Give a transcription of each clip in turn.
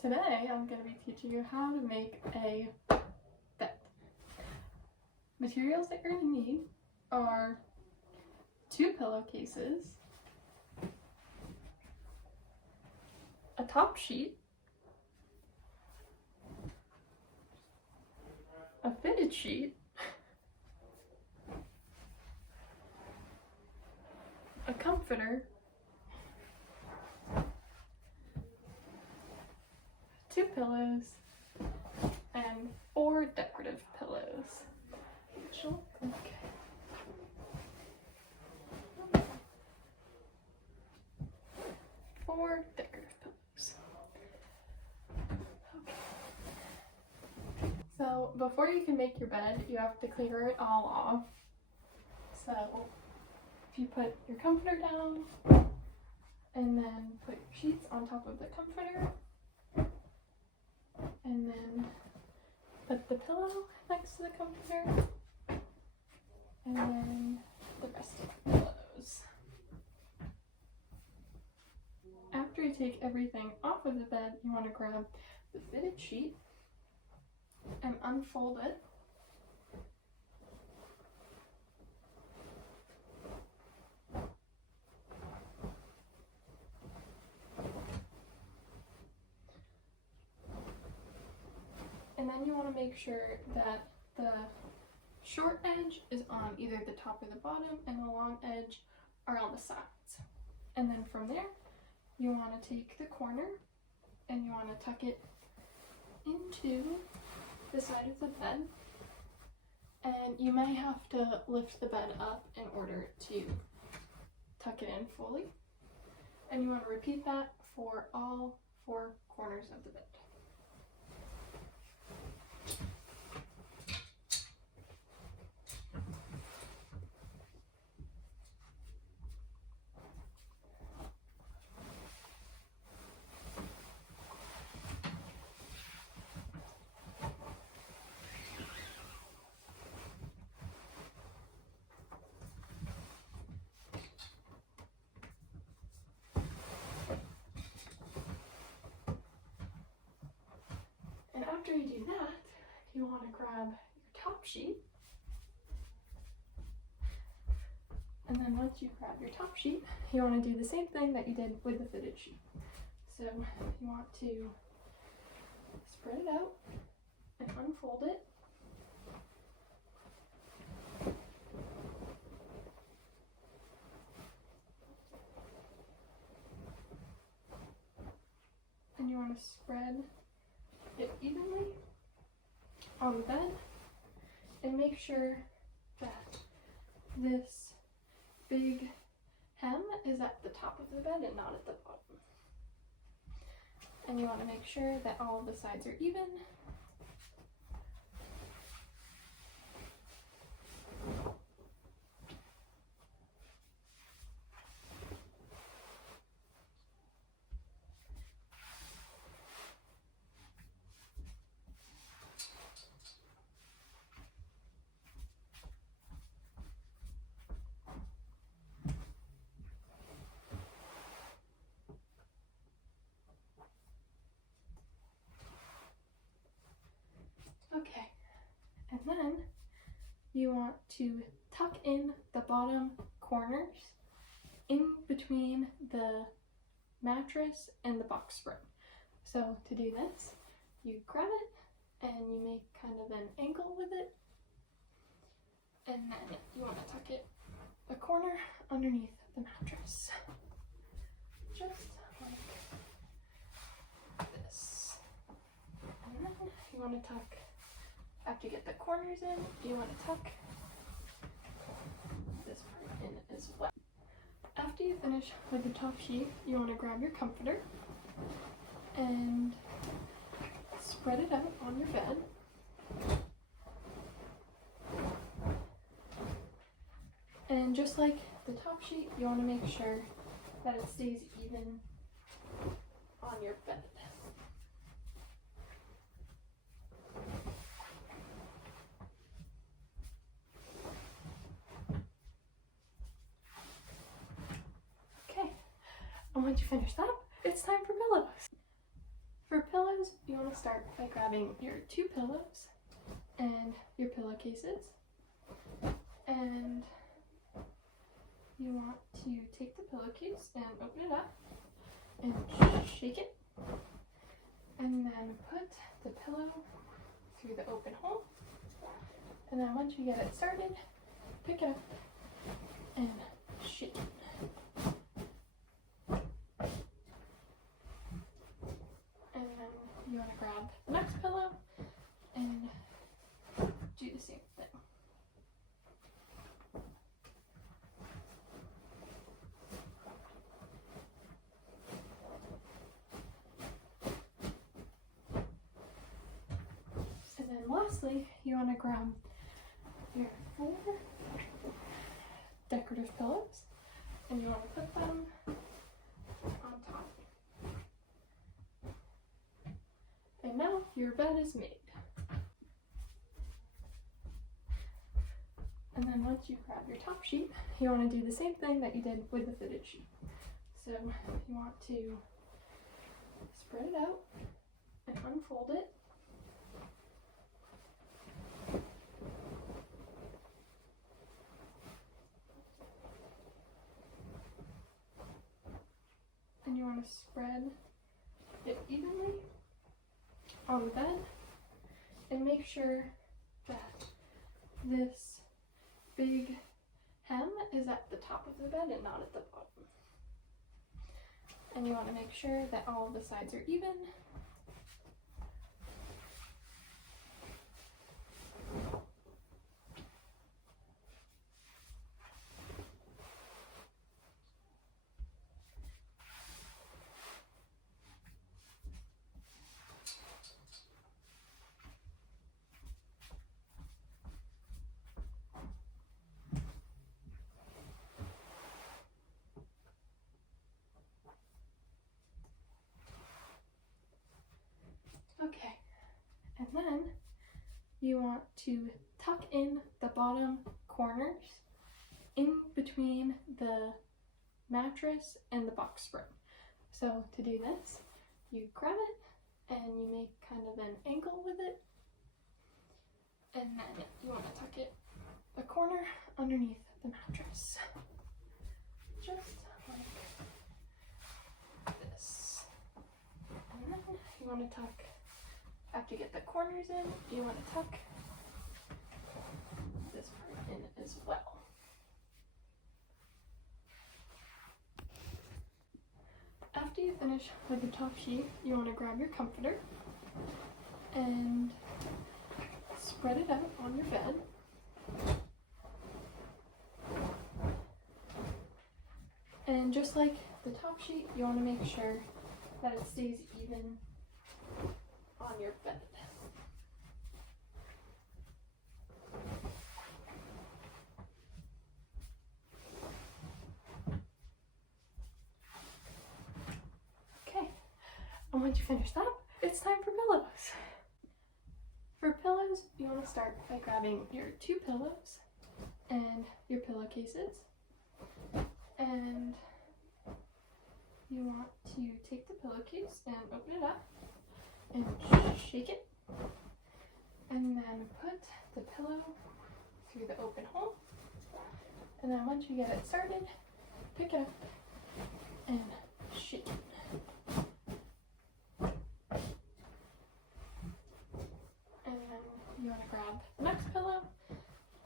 Today I'm going to be teaching you how to make a bed. Materials that you're going to need are 2 pillowcases, a top sheet, a fitted sheet, a comforter, 2 pillows, and 4 decorative pillows. Okay. 4 decorative pillows. Okay. So before you can make your bed, you have to clear it all off. So if you put your comforter down and then put your sheets on top of the comforter, and then put the pillow next to the comforter, and then the rest of the pillows. After you take everything off of the bed, you want to grab the fitted sheet and unfold it. And then you want to make sure that the short edge is on either the top or the bottom, and the long edge are on the sides. And then from there, you want to take the corner and you want to tuck it into the side of the bed. And you may have to lift the bed up in order to tuck it in fully. And you want to repeat that for all 4 corners of the bed. And after you do that, you want to grab your top sheet. And then once you grab your top sheet, you want to do the same thing that you did with the fitted sheet. So you want to spread it out and unfold it. And you want to spread it evenly on the bed, and make sure that this big hem is at the top of the bed and not at the bottom. And you want to make sure that all of the sides are even. Okay, and then you want to tuck in the bottom corners in between the mattress and the box spring. So to do this, you grab it and you make kind of an angle with it, and then you want to tuck it a corner underneath the mattress. Just like this. And then you want to tuck, after you get the corners in, you want to tuck this part in as well. After you finish with the top sheet, you want to grab your comforter and spread it out on your bed. And just like the top sheet, you want to make sure that it stays even on your bed. Okay, and once you finish that, it's time for pillows. For pillows, pillows, you want to start by grabbing your two pillows and your pillowcases, and you want to take the pillowcase and open it up and shake it, and then put the pillow through the open hole, and then once you get it started, pick it up and shake it. And then you want to grab the next pillow and do the same thing. And then lastly, you want to grab your 4 decorative pillows and you want to put them on top. And now your bed is made. And then once you grab your top sheet, you want to do the same thing that you did with the fitted sheet. So you want to spread it out and unfold it. And you want to spread it evenly on the bed and make sure that this big hem is at the top of the bed and not at the bottom. And you want to make sure that all of the sides are even. Okay, and then you want to tuck in the bottom corners in between the mattress and the box spring. So to do this, you grab it and you make kind of an angle with it, and then you want to tuck it a corner underneath the mattress, just like this. And then you want to tuck, after you get the corners in, you want to tuck this part in as well. After you finish with the top sheet, you want to grab your comforter and spread it out on your bed. And just like the top sheet, you want to make sure that it stays even on your bed. Okay, and once you finish that, it's time for pillows. For pillows, you want to start by grabbing your 2 pillows and your pillowcases, and you want to take the pillowcase and open it up and shake it, and then put the pillow through the open hole, and then once you get it started, pick it up and shake it. And then you want to grab the next pillow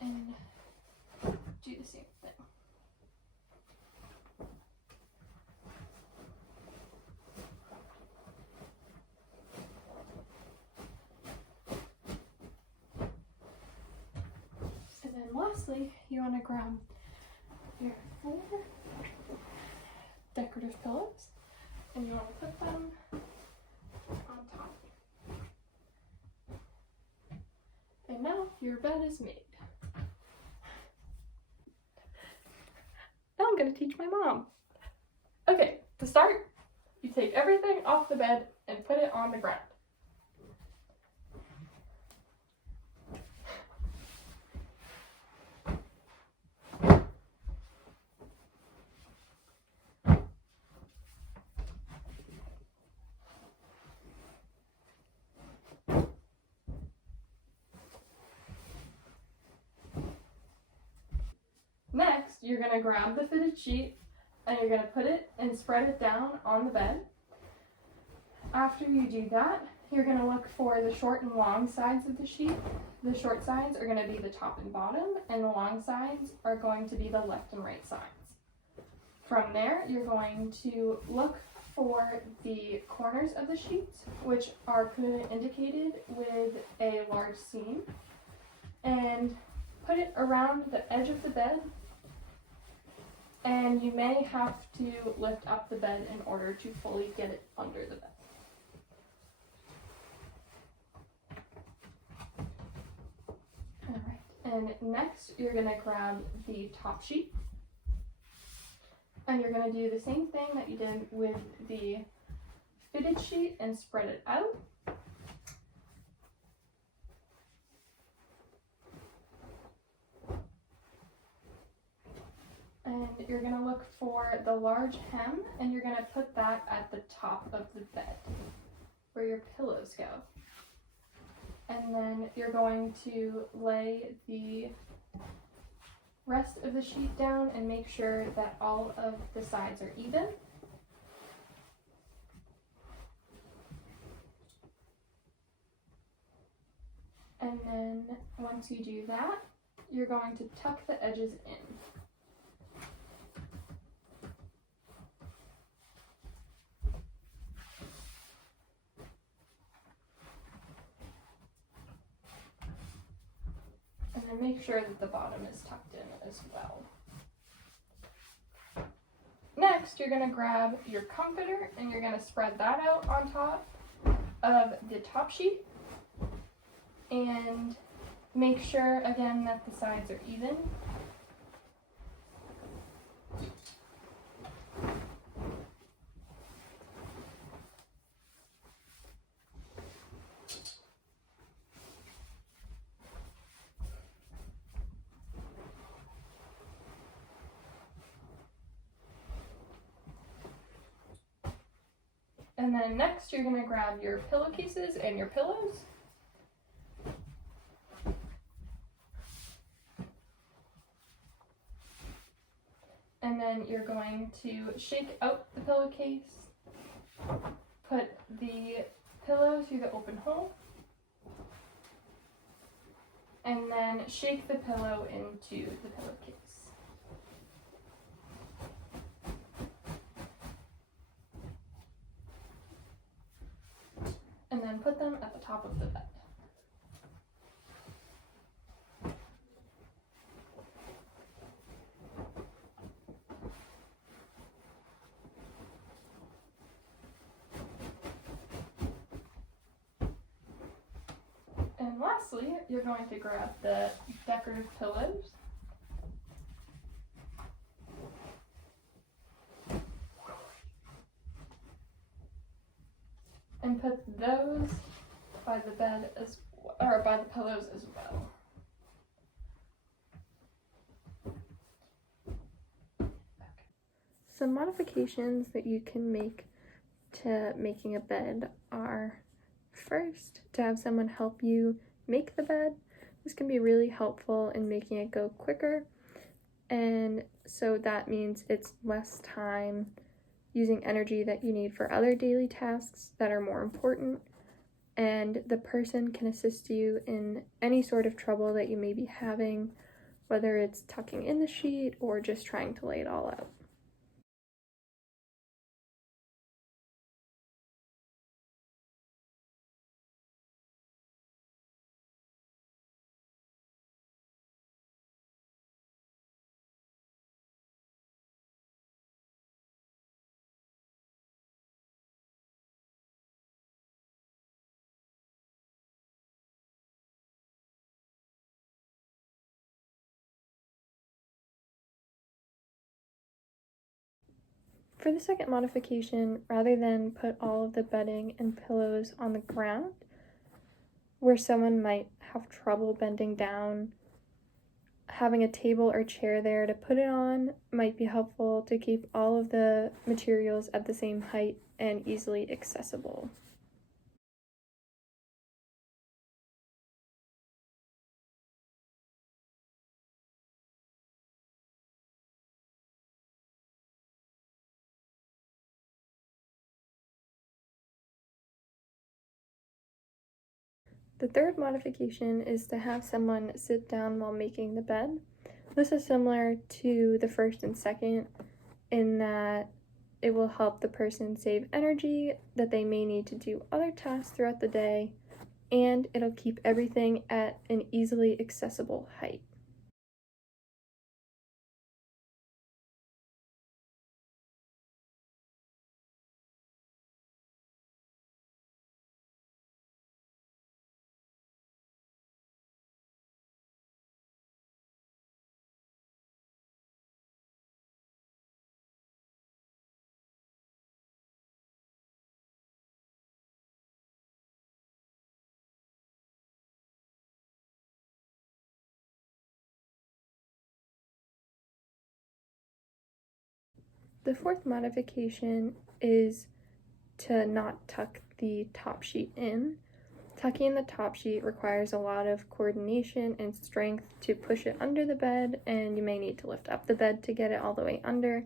and do the same thing. And then lastly, you want to grab your 4 decorative pillows and you want to put them on top. And now your bed is made. Now I'm going to teach my mom. Okay, to start, you take everything off the bed and put it on the ground. you're going to grab the fitted sheet and you're going to put it and spread it down on the bed. After you do that, you're going to look for the short and long sides of the sheet. The short sides are going to be the top and bottom, and the long sides are going to be the left and right sides. From there, you're going to look for the corners of the sheet, which are indicated with a large seam, and put it around the edge of the bed, and you may have to lift up the bed in order to fully get it under the bed. And next, you're going to grab the top sheet, and you're going to do the same thing that you did with the fitted sheet and spread it out. And you're going to look for the large hem, and you're going to put that at the top of the bed where your pillows go. And then you're going to lay the rest of the sheet down and make sure that all of the sides are even. And then once you do that, you're going to tuck the edges in. And then make sure that the bottom is tucked in as well. Next, you're going to grab your comforter and you're going to spread that out on top of the top sheet. And make sure, again, that the sides are even. And then next, you're going to grab your pillowcases and your pillows. And then you're going to shake out the pillowcase, put the pillow through the open hole, and then shake the pillow into the pillowcase. And then put them at the top of the bed. And lastly, you're going to grab the decorative pillows. And put those by the bed or by the pillows as well. Some modifications that you can make to making a bed are, first, to have someone help you make the bed. This can be really helpful in making it go quicker, and so that means it's less time using energy that you need for other daily tasks that are more important, and the person can assist you in any sort of trouble that you may be having, whether it's tucking in the sheet or just trying to lay it all out. For the second modification, rather than put all of the bedding and pillows on the ground, where someone might have trouble bending down, having a table or chair there to put it on might be helpful to keep all of the materials at the same height and easily accessible. The third modification is to have someone sit down while making the bed. This is similar to the first and second in that it will help the person save energy that they may need to do other tasks throughout the day, and it'll keep everything at an easily accessible height. The fourth modification is to not tuck the top sheet in. Tucking the top sheet requires a lot of coordination and strength to push it under the bed, and you may need to lift up the bed to get it all the way under.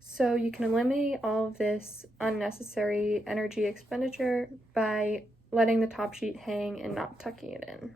So you can eliminate all of this unnecessary energy expenditure by letting the top sheet hang and not tucking it in.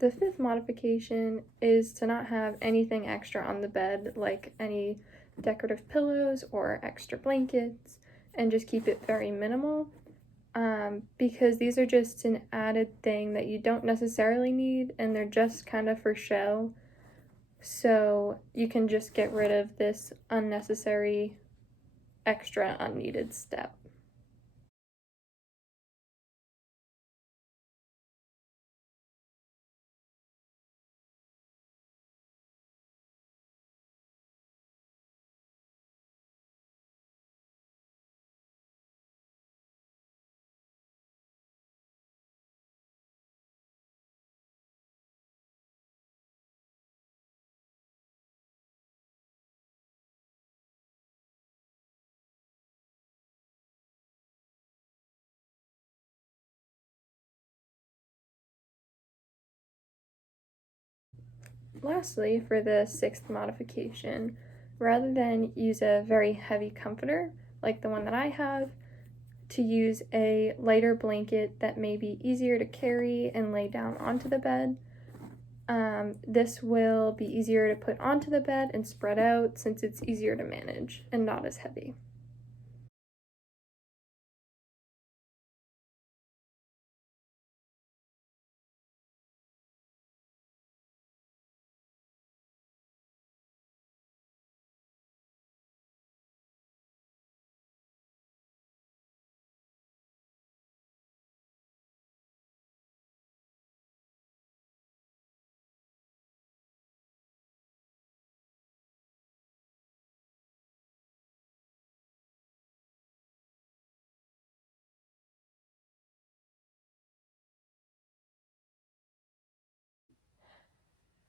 The fifth modification is to not have anything extra on the bed, like any decorative pillows or extra blankets, and just keep it very minimal, because these are just an added thing that you don't necessarily need, and they're just kind of for show. So you can just get rid of this unnecessary, extra, unneeded step. Lastly, for the sixth modification, rather than use a very heavy comforter like the one that I have, to use a lighter blanket that may be easier to carry and lay down onto the bed. This will be easier to put onto the bed and spread out since it's easier to manage and not as heavy.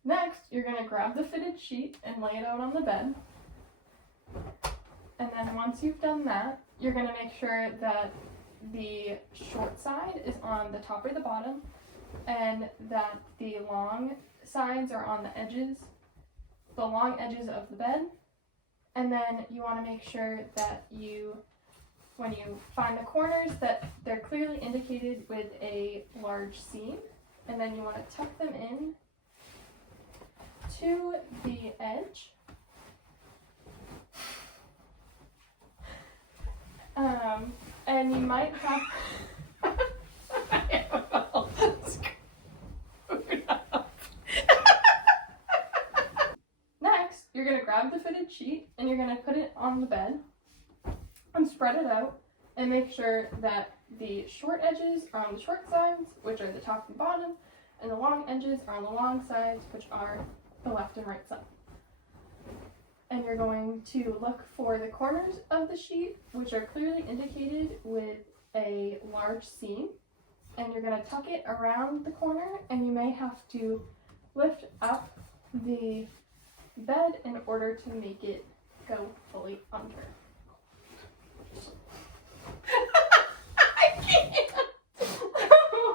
Next, you're going to grab the fitted sheet and lay it out on the bed. And then once you've done that, you're going to make sure that the short side is on the top or the bottom, and that the long sides are on the long edges of the bed. And then you want to make sure that when you find the corners, that they're clearly indicated with a large seam. And then you want to tuck them in to the edge. And you might have Next, you're going to grab the fitted sheet and you're going to put it on the bed and spread it out, and make sure that the short edges are on the short sides, which are the top and bottom, and the long edges are on the long sides, which are the left and right side. And you're going to look for the corners of the sheet, which are clearly indicated with a large seam, and you're going to tuck it around the corner, and you may have to lift up the bed in order to make it go fully under.